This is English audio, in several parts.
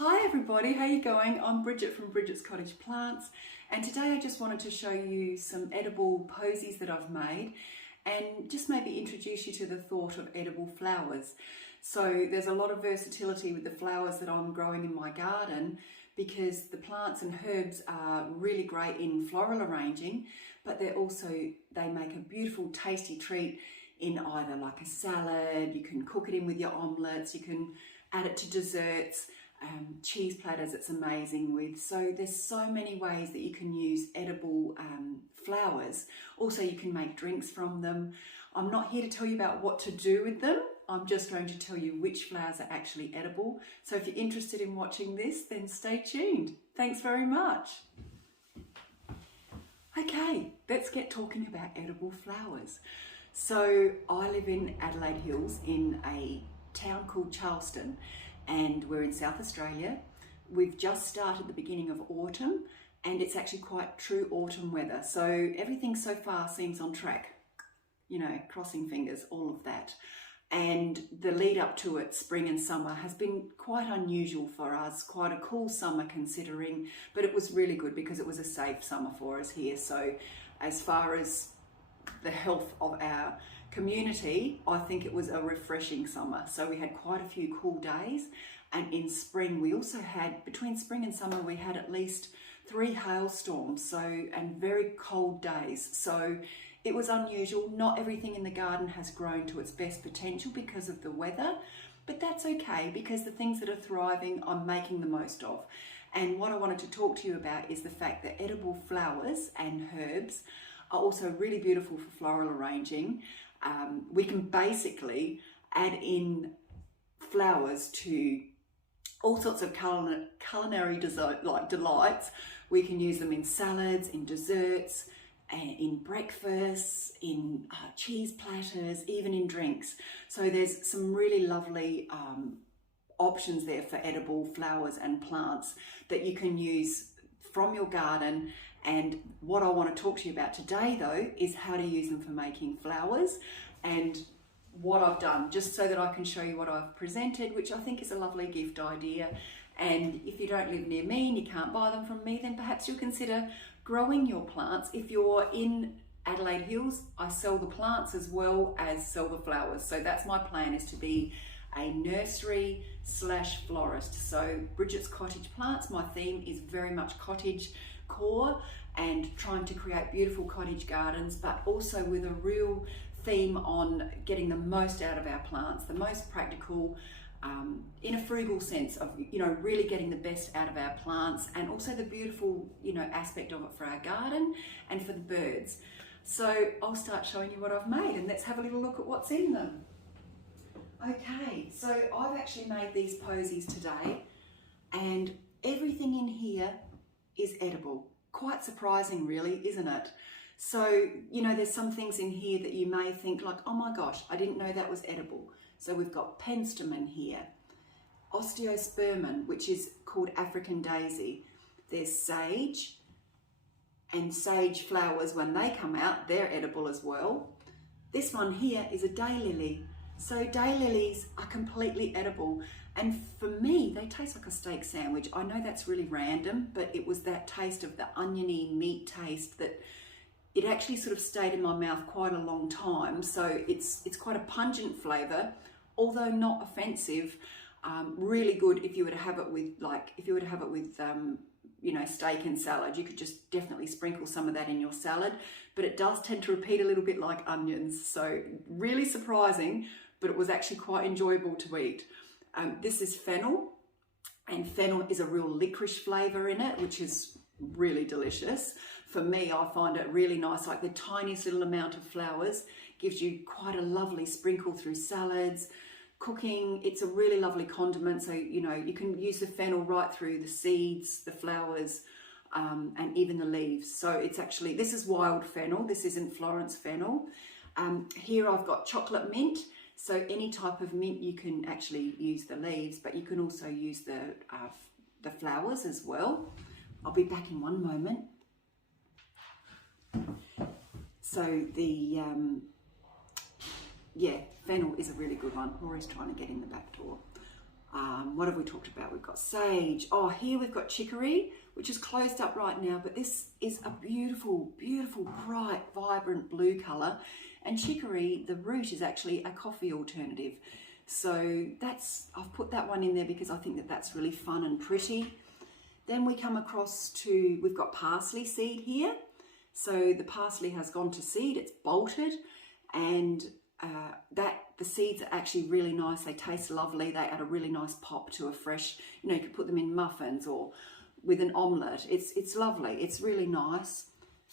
Hi everybody, how you going? I'm Bridget from Bridget's Cottage Plants, and today I just wanted to show you some edible posies that I've made and just maybe introduce you to the thought of edible flowers. So there's a lot of versatility with the flowers that I'm growing in my garden because the plants and herbs are really great in floral arranging, but they make a beautiful tasty treat in either like a salad. You can cook it in with your omelettes, you can add it to desserts, cheese platters it's amazing with. So there's so many ways that you can use edible flowers. Also you can make drinks from them. I'm not here to tell you about what to do with them. I'm just going to tell you which flowers are actually edible. So if you're interested in watching this, then stay tuned. Thanks very much. Okay, let's get talking about edible flowers. So I live in Adelaide Hills in a town called Charleston, and we're in South Australia. We've just started the beginning of autumn, and it's actually quite true autumn weather. So everything so far seems on track, you know, crossing fingers, all of that. And the lead up to it, spring and summer, has been quite unusual for us, quite a cool summer considering, but it was really good because it was a safe summer for us here. So as far as the health of our community, I think it was a refreshing summer. So we had quite a few cool days, and in spring we also had, between spring and summer, we had at least 3 hailstorms, and very cold days. So it was unusual. Not everything in the garden has grown to its best potential because of the weather, but that's okay because the things that are thriving I'm making the most of. And what I wanted to talk to you about is the fact that edible flowers and herbs are also really beautiful for floral arranging. We can basically add in flowers to all sorts of culinary delights. We can use them in salads, in desserts, in breakfasts, in cheese platters, even in drinks. So there's some really lovely options there for edible flowers and plants that you can use from your garden. And what I want to talk to you about today though is how to use them for making flowers, and what I've done, just so that I can show you what I've presented, which I think is a lovely gift idea. And if you don't live near me and you can't buy them from me, then perhaps you'll consider growing your plants. If you're in Adelaide Hills, I sell the plants as well as sell the flowers. So that's my plan, is to be a nursery / florist. So Bridget's Cottage Plants, my theme is very much cottage core and trying to create beautiful cottage gardens, but also with a real theme on getting the most out of our plants, the most practical, in a frugal sense of, you know, really getting the best out of our plants, and also the beautiful, you know, aspect of it for our garden and for the birds. So I'll start showing you what I've made, and let's have a little look at what's in them. Okay, so I've actually made these posies today, and everything in here is edible. Quite surprising really, isn't it? So, you know, there's some things in here that you may think like, oh my gosh, I didn't know that was edible. So we've got penstemon here, Osteospermum, which is called African daisy. There's sage, and sage flowers, when they come out, they're edible as well. This one here is a daylily. So daylilies are completely edible, and for me they taste like a steak sandwich. I know that's really random, but it was that taste of the oniony meat taste that it actually sort of stayed in my mouth quite a long time. So it's quite a pungent flavour, although not offensive. Really good if you were to have it with, you know, steak and salad. You could just definitely sprinkle some of that in your salad, but it does tend to repeat a little bit like onions. So really surprising, but it was actually quite enjoyable to eat. This is fennel, and fennel is a real licorice flavour in it, which is really delicious. For me, I find it really nice, like the tiniest little amount of flowers gives you quite a lovely sprinkle through salads, cooking. It's a really lovely condiment. So, you know, you can use the fennel right through the seeds, the flowers, and even the leaves. So it's actually, this is wild fennel. This isn't Florence fennel. Here I've got chocolate mint. So any type of mint, you can actually use the leaves, but you can also use the flowers as well. I'll be back in one moment. So the, yeah, fennel is a really good one. Laura's trying to get in the back door. What have we talked about? We've got sage. Oh, here we've got chicory, which is closed up right now, but this is a beautiful, beautiful, bright, vibrant blue colour. And chicory, the root is actually a coffee alternative. So I've put that one in there because I think that that's really fun and pretty. Then we come across to, we've got parsley seed here. So the parsley has gone to seed, it's bolted, and the seeds are actually really nice. They taste lovely. They add a really nice pop to a fresh, you could put them in muffins or with an omelette. It's lovely. It's really nice.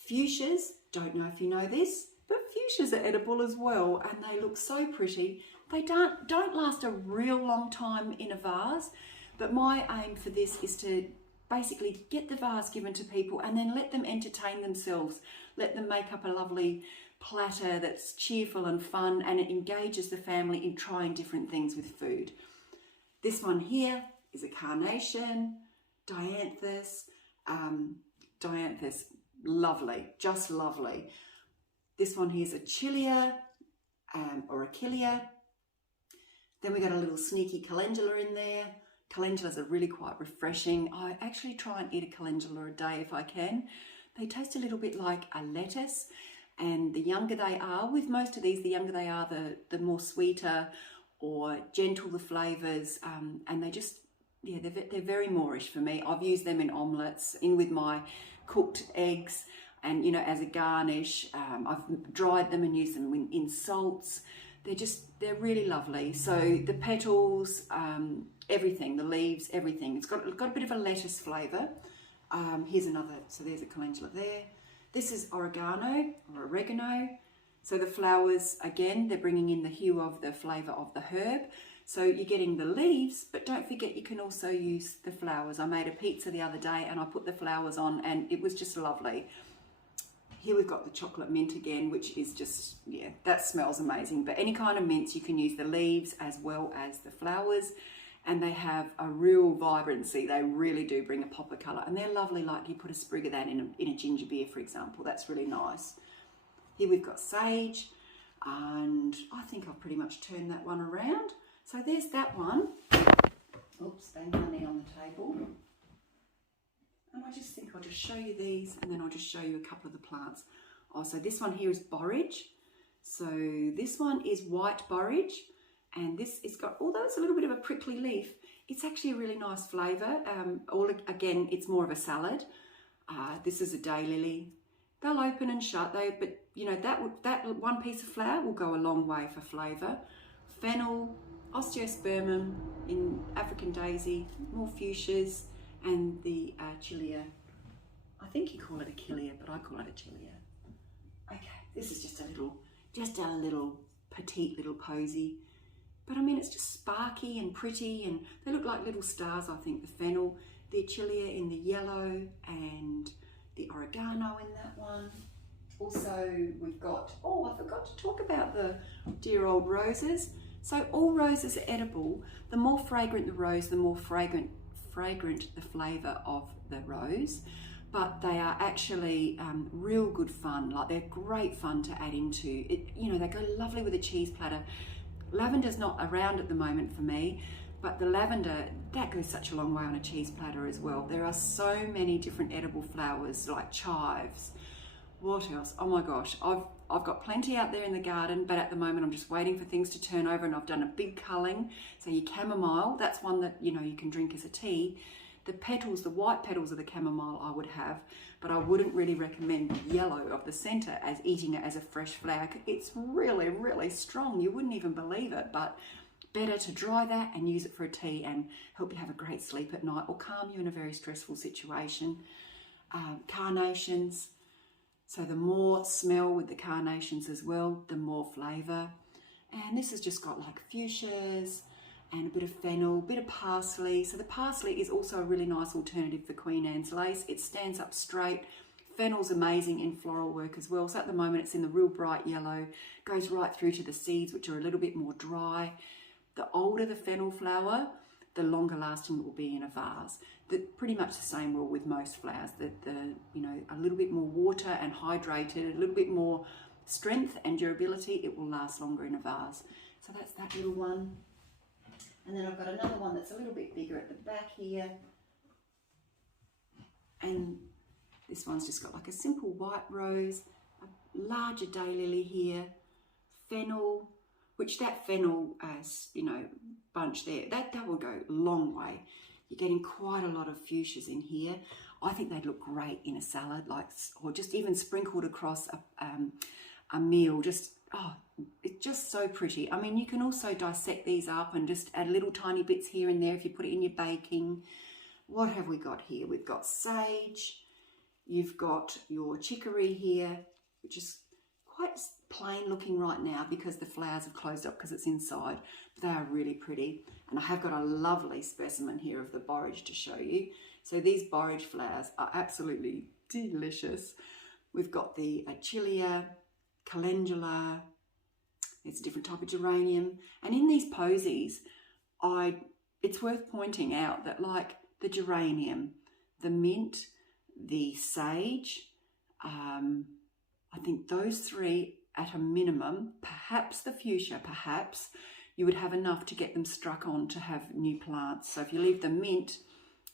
Fuchsias, don't know if you know this, but fuchsias are edible as well, and they look so pretty. They don't last a real long time in a vase, but my aim for this is to basically get the vase given to people and then let them entertain themselves. Let them make up a lovely platter that's cheerful and fun, and it engages the family in trying different things with food. This one here is a carnation, dianthus, lovely, just lovely. This one here is a chilia or achillea. Then we got a little sneaky calendula in there. Calendulas are really quite refreshing. I actually try and eat a calendula a day if I can. They taste a little bit like a lettuce, and the younger they are, with most of these, the younger they are, the more sweeter or gentle the flavours, and they just, yeah, they're very moreish for me. I've used them in omelettes, in with my cooked eggs, and as a garnish. I've dried them and used them in salts. They're really lovely. So the petals, everything, the leaves, everything. It's got a bit of a lettuce flavour. Here's another, so there's a calendula there. This is oregano or oregano. So the flowers, again, they're bringing in the hue of the flavour of the herb. So you're getting the leaves, but don't forget you can also use the flowers. I made a pizza the other day and I put the flowers on and it was just lovely. Here we've got the chocolate mint again, which is just, yeah, that smells amazing. But any kind of mints, you can use the leaves as well as the flowers, and they have a real vibrancy. They really do bring a pop of colour, and they're lovely. Like you put a sprig of that in a ginger beer, for example. That's really nice. Here we've got sage, and I think I've pretty much turned that one around. So there's that one. Oops, bang money on the table. And I just think I'll just show you these, and then I'll just show you a couple of the plants. Oh, so this one here is borage. So this one is white borage, and this is got, although it's a little bit of a prickly leaf, it's actually a really nice flavour. Again, it's more of a salad. This is a daylily. They'll open and shut, but that one piece of flower will go a long way for flavour. Fennel, Osteospermum in African daisy, more fuchsias, and the chilia. I think you call it a chilia, but I call it a chilia. Okay, this is just a little petite little posy. But I mean, it's just sparky and pretty, and they look like little stars, I think, the fennel, the chilia in the yellow, and the oregano in that one. Also, we've got, oh, I forgot to talk about the dear old roses. So all roses are edible. The more fragrant the rose, the more fragrant the flavour of the rose, but they are actually real good fun. Like, they're great fun to add into it. They go lovely with a cheese platter. Lavender's not around at the moment for me, but the lavender, that goes such a long way on a cheese platter as well. There are so many different edible flowers, like chives. What else? Oh my gosh, I've got plenty out there in the garden, but at the moment I'm just waiting for things to turn over, and I've done a big culling. So your chamomile, that's one that you can drink as a tea. The petals, the white petals of the chamomile I would have, but I wouldn't really recommend the yellow of the centre as eating it as a fresh flower. It's really, really strong. You wouldn't even believe it, but better to dry that and use it for a tea and help you have a great sleep at night or calm you in a very stressful situation. Carnations. So the more smell with the carnations as well, the more flavour. And this has just got like fuchsias and a bit of fennel, a bit of parsley. So the parsley is also a really nice alternative for Queen Anne's lace. It stands up straight. Fennel's amazing in floral work as well. So at the moment it's in the real bright yellow, goes right through to the seeds, which are a little bit more dry. The older the fennel flower, the longer lasting it will be in a vase. Pretty much the same rule with most flowers, a little bit more water and hydrated, a little bit more strength and durability, it will last longer in a vase. So that's that little one. And then I've got another one that's a little bit bigger at the back here. And this one's just got like a simple white rose, a larger daylily here, fennel, which that fennel, bunch there, that will go a long way. You're getting quite a lot of fuchsias in here. I think they'd look great in a salad, or just even sprinkled across a meal. It's just so pretty. I mean, you can also dissect these up and just add little tiny bits here and there if you put it in your baking. What have we got here? We've got sage. You've got your chicory here, which is quite plain looking right now because the flowers have closed up because it's inside. But they are really pretty. And I have got a lovely specimen here of the borage to show you. So these borage flowers are absolutely delicious. We've got the achillea, calendula. It's a different type of geranium. And in these posies, it's worth pointing out that like the geranium, the mint, the sage, I think those three at a minimum, perhaps the fuchsia, perhaps you would have enough to get them struck on to have new plants. So if you leave the mint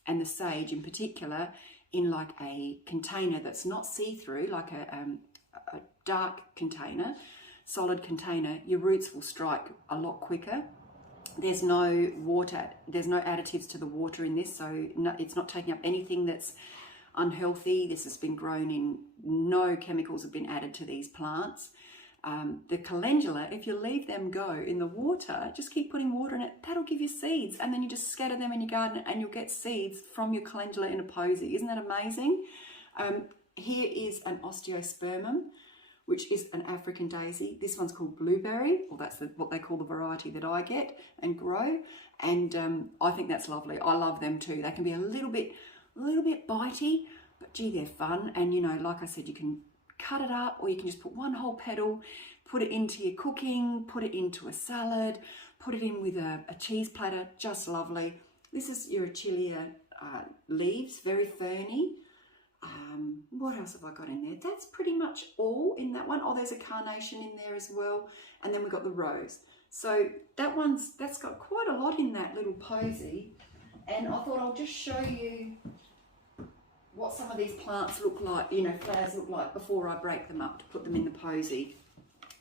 and the sage in particular in like a container that's not see-through, like a dark container, solid container, your roots will strike a lot quicker. There's no water, there's no additives to the water in this, so it's not taking up anything that's unhealthy. This has been grown in, no chemicals have been added to these plants. The calendula, if you leave them go in the water, just keep putting water in it, that'll give you seeds, and then you just scatter them in your garden and you'll get seeds from your calendula in a posy. Isn't that amazing? Here is an Osteospermum, which is an African daisy. This one's called blueberry, or that's what they call the variety that I get and grow, and I think that's lovely. I love them too. They can be a little bit bitey, but gee, they're fun. And like I said, you can cut it up, or you can just put one whole petal, put it into your cooking, put it into a salad, put it in with a cheese platter, just lovely. This is your achillea leaves, very ferny. What else have I got in there? That's pretty much all in that one. Oh, there's a carnation in there as well. And then we've got the rose. So that's got quite a lot in that little posy. And I thought I'll just show you what some of these plants look like, flowers look like before I break them up to put them in the posy.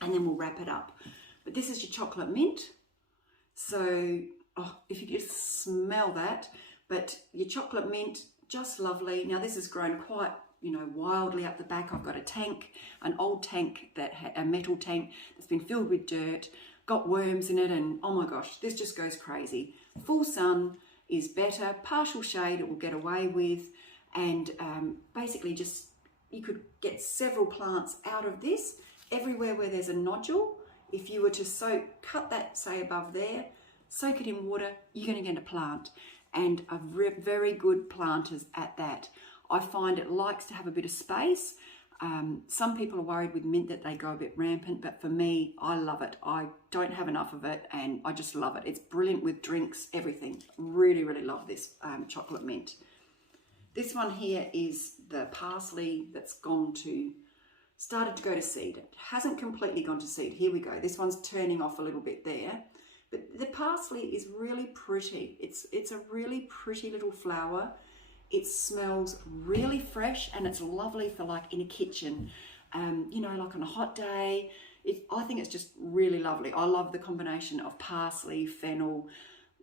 And then we'll wrap it up. But this is your chocolate mint. So, if you just smell that, but your chocolate mint, just lovely. Now this has grown quite, wildly up the back. I've got a tank, an old tank, a metal tank that's been filled with dirt, got worms in it, and oh my gosh, this just goes crazy. Full sun is better, partial shade it will get away with, and basically just, you could get several plants out of this. Everywhere where there's a nodule, if you were to cut that, say above there, soak it in water, you're going to get a plant, and very good planters at that. I find it likes to have a bit of space. Some people are worried with mint that they go a bit rampant, but for me, I love it. I don't have enough of it, and I just love it. It's brilliant with drinks, everything. Really, really love this chocolate mint. This one here is the parsley that's started to go to seed. It hasn't completely gone to seed. Here we go. This one's turning off a little bit there. But the parsley is really pretty. It's a really pretty little flower. It smells really fresh, and it's lovely for like in a kitchen, like on a hot day. I think it's just really lovely. I love the combination of parsley, fennel,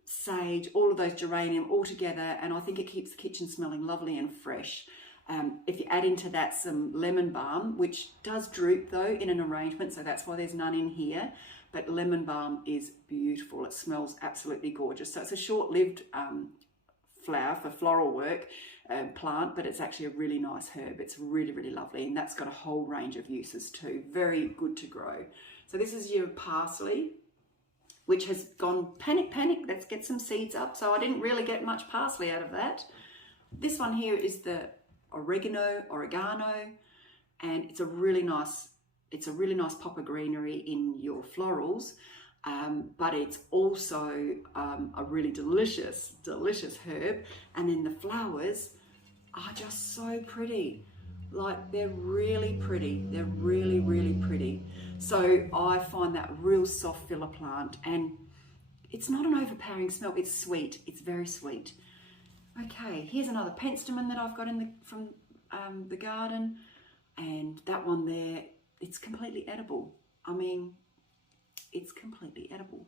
sage, all of those geranium all together, and I think it keeps the kitchen smelling lovely and fresh. If you add into that some lemon balm, which does droop though in an arrangement, so that's why there's none in here, but lemon balm is beautiful. It smells absolutely gorgeous. So it's a short-lived flower for floral work, plant, but it's actually a really nice herb. It's really, really lovely, and that's got a whole range of uses too. Very good to grow. So this is your parsley, which has gone panic, let's get some seeds up. So I didn't really get much parsley out of that. This one here is the oregano, and it's a really nice pop of greenery in your florals, but it's also a really delicious herb. And then the flowers are just so pretty. Like, they're really pretty. They're really, really pretty. So I find that real soft filler plant, and it's not an overpowering smell. It's sweet. It's very sweet. Okay, here's another penstemon that I've got from the garden, and that one there, it's completely edible. I mean, it's completely edible.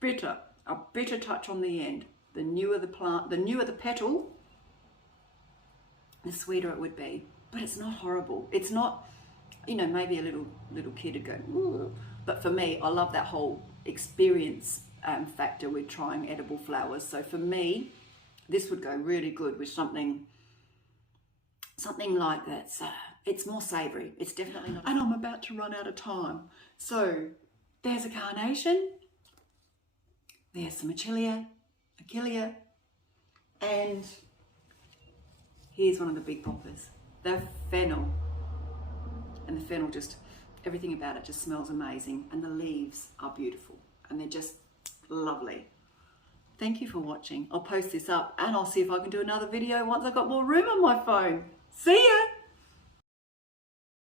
Bitter, a bitter touch on the end. The newer the plant, the newer the petal, the sweeter it would be. But it's not horrible. It's not, you know, maybe a little kid would go, ooh. But for me, I love that whole experience factor with trying edible flowers. So for me, this would go really good with something like that. So it's more savoury. It's definitely not. And I'm about to run out of time. So there's a carnation. There's some achillea, and here's one of the big poppers, the fennel. And the fennel, just everything about it just smells amazing, and the leaves are beautiful, and they're just lovely. Thank you for watching. I'll post this up, and I'll see if I can do another video once I've got more room on my phone. See ya!